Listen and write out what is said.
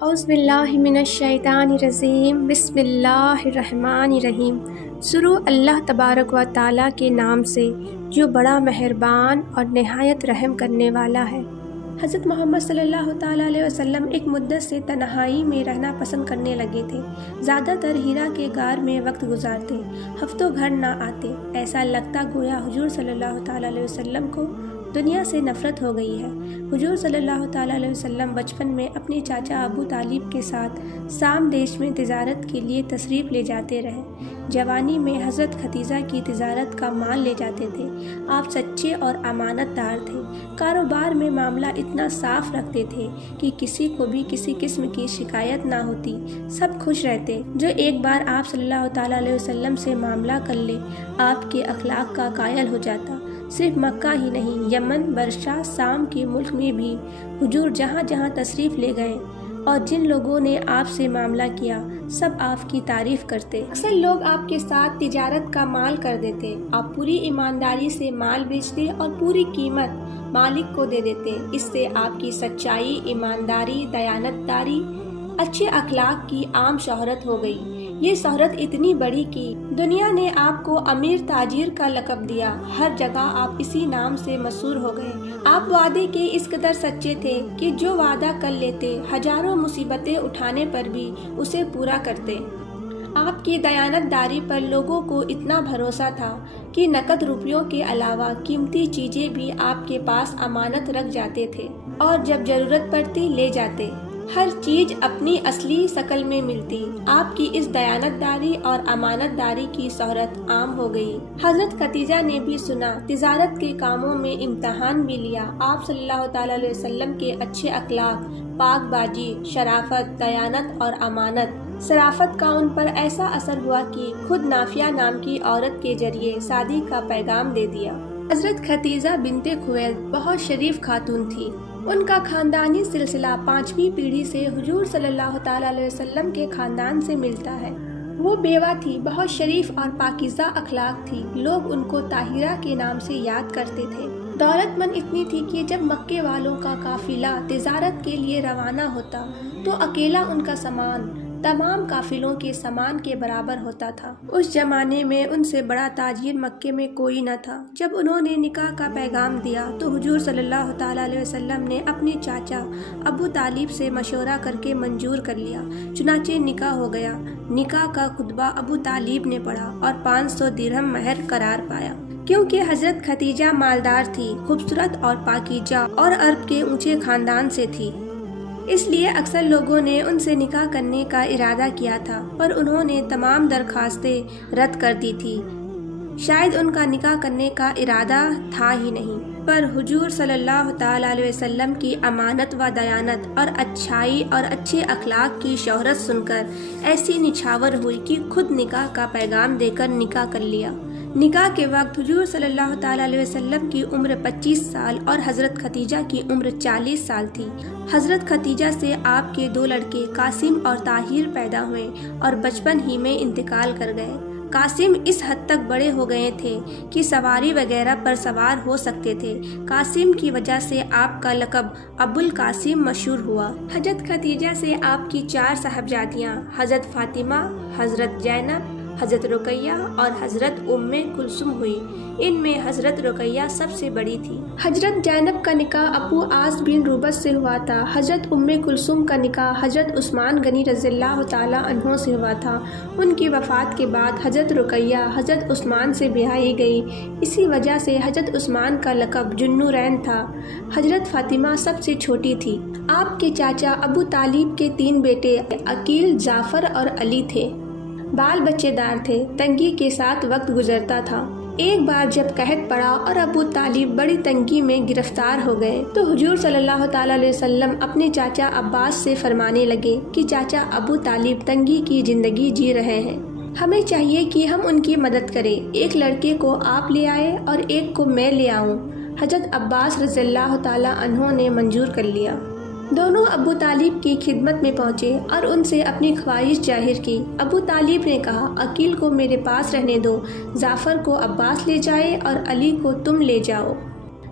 اعوذ باللہ من الشیطان الرجیم بسم اللہ الرحمن الرحیم۔ شروع اللہ تبارک و تعالیٰ کے نام سے جو بڑا مہربان اور نہایت رحم کرنے والا ہے۔ حضرت محمد صلی اللہ تعالیٰ علیہ وسلم ایک مدت سے تنہائی میں رہنا پسند کرنے لگے تھے۔ زیادہ تر ہیرا کے غار میں وقت گزارتے، ہفتوں گھر نہ آتے۔ ایسا لگتا گویا حضور صلی اللہ تعالیٰ علیہ وسلم کو دنیا سے نفرت ہو گئی ہے۔ حضور صلی اللہ تعالیٰ علیہ وسلم بچپن میں اپنے چاچا ابو طالب کے ساتھ شام دیش میں تجارت کے لیے تشریف لے جاتے رہے۔ جوانی میں حضرت ختیجہ کی تجارت کا مال لے جاتے تھے۔ آپ سچے اور امانت دار تھے۔ کاروبار میں معاملہ اتنا صاف رکھتے تھے کہ کسی کو بھی کسی قسم کی شکایت نہ ہوتی، سب خوش رہتے۔ جو ایک بار آپ صلی اللہ تعالیٰ علیہ وسلم سے معاملہ کر لے، آپ کے اخلاق کا قائل ہو جاتا۔ صرف مکہ ہی نہیں، یمن، برشا، شام کے ملک میں بھی حضور جہاں جہاں تشریف لے گئے اور جن لوگوں نے آپ سے معاملہ کیا، سب آپ کی تعریف کرتے۔ اکثر لوگ آپ کے ساتھ تجارت کا مال کر دیتے۔ آپ پوری ایمانداری سے مال بیچتے اور پوری قیمت مالک کو دے دیتے۔ اس سے آپ کی سچائی، ایمانداری، دیانت داری، اچھے اخلاق کی عام شہرت ہو گئی۔ یہ شہرت اتنی بڑی کہ دنیا نے آپ کو امیر تاجر کا لقب دیا۔ ہر جگہ آپ اسی نام سے مشہور ہو گئے۔ آپ وعدے کے اس قدر سچے تھے کہ جو وعدہ کر لیتے، ہزاروں مصیبتیں اٹھانے پر بھی اسے پورا کرتے۔ آپ کی دیانت داری پر لوگوں کو اتنا بھروسہ تھا کہ نقد روپیوں کے علاوہ قیمتی چیزیں بھی آپ کے پاس امانت رکھ جاتے تھے اور جب ضرورت پڑتی لے جاتے۔ ہر چیز اپنی اصلی شکل میں ملتی۔ آپ کی اس دیانت داری اور امانت داری کی شہرت عام ہو گئی۔ حضرت ختیجہ نے بھی سنا، تجارت کے کاموں میں امتحان بھی لیا۔ آپ صلی اللہ تعالیٰ علیہ وسلم کے اچھے اخلاق، پاک بازی، شرافت، دیانت اور امانت، شرافت کا ان پر ایسا اثر ہوا کہ خود نافیہ نام کی عورت کے ذریعے شادی کا پیغام دے دیا۔ حضرت ختیجہ بنت خویلد بہت شریف خاتون تھی۔ ان کا خاندانی سلسلہ 5ویں پیڑھی سے حضور صلی اللہ تعالیٰ علیہ وسلم کے خاندان سے ملتا ہے۔ وہ بیوہ تھی، بہت شریف اور پاکیزہ اخلاق تھی۔ لوگ ان کو طاہرہ کے نام سے یاد کرتے تھے۔ دولت مند اتنی تھی کہ جب مکے والوں کا قافلہ تجارت کے لیے روانہ ہوتا تو اکیلا ان کا سامان تمام قافلوں کے سامان کے برابر ہوتا تھا۔ اس زمانے میں ان سے بڑا تاجر مکے میں کوئی نہ تھا۔ جب انہوں نے نکاح کا پیغام دیا تو حضور صلی اللہ تعالیٰ علیہ وسلم نے اپنے چاچا ابو طالب سے مشورہ کر کے منظور کر لیا۔ چنانچہ نکاح ہو گیا۔ نکاح کا خطبہ ابو طالب نے پڑھا اور 500 درہم مہر قرار پایا۔ کیونکہ حضرت ختیجہ مالدار تھی، خوبصورت اور پاکیزہ اور عرب کے اونچے خاندان سے تھی، اس لیے اکثر لوگوں نے ان سے نکاح کرنے کا ارادہ کیا تھا، پر انہوں نے تمام درخواستیں رد کر دی تھی۔ شاید ان کا نکاح کرنے کا ارادہ تھا ہی نہیں، پر حضور صلی اللہ تعالیٰ علیہ وسلم کی امانت و دیانت اور اچھائی اور اچھے اخلاق کی شہرت سن کر ایسی نچھاور ہوئی کہ خود نکاح کا پیغام دے کر نکاح کر لیا۔ نکاح کے وقت حضور صلی اللہ تعالیٰ علیہ وسلم کی عمر 25 سال اور حضرت ختیجہ کی عمر 40 سال تھی۔ حضرت ختیجہ سے آپ کے 2 لڑکے قاسم اور طاہر پیدا ہوئے اور بچپن ہی میں انتقال کر گئے۔ قاسم اس حد تک بڑے ہو گئے تھے کہ سواری وغیرہ پر سوار ہو سکتے تھے۔ قاسم کی وجہ سے آپ کا لقب ابو القاسم مشہور ہوا۔ حضرت ختیجہ سے آپ کی 4 صاحبزادیاں حضرت فاطمہ، حضرت زینب، حضرت رقیہ اور حضرت ام کلثوم ہوئی۔ ان میں حضرت رقیہ سب سے بڑی تھی۔ حضرت زینب کا نکاح ابو عاص بن روبت سے ہوا تھا۔ حضرت ام کلثوم کا نکاح حضرت عثمان غنی رضی اللہ تعالیٰ عنہ سے ہوا تھا۔ ان کی وفات کے بعد حضرت رقیہ حضرت عثمان سے بیاہی گئی۔ اسی وجہ سے حضرت عثمان کا لقب ذوالنورین تھا۔ حضرت فاطمہ سب سے چھوٹی تھی۔ آپ کے چاچا ابو طالب کے 3 بیٹے عقیل، جعفر اور علی تھے۔ بال بچے دار تھے، تنگی کے ساتھ وقت گزرتا تھا۔ ایک بار جب قحط پڑا اور ابو طالب بڑی تنگی میں گرفتار ہو گئے تو حضور صلی اللہ تعالیٰ علیہ وسلم اپنے چاچا عباس سے فرمانے لگے کہ چاچا ابو طالب تنگی کی زندگی جی رہے ہیں، ہمیں چاہیے کہ ہم ان کی مدد کریں۔ ایک لڑکے کو آپ لے آئے اور ایک کو میں لے آؤں۔ حضرت عباس رضی اللہ تعالیٰ عنہ نے منظور کر لیا۔ دونوں ابو طالب کی خدمت میں پہنچے اور ان سے اپنی خواہش ظاہر کی۔ ابو طالب نے کہا، عقیل کو میرے پاس رہنے دو، جعفر کو عباس لے جائے اور علی کو تم لے جاؤ۔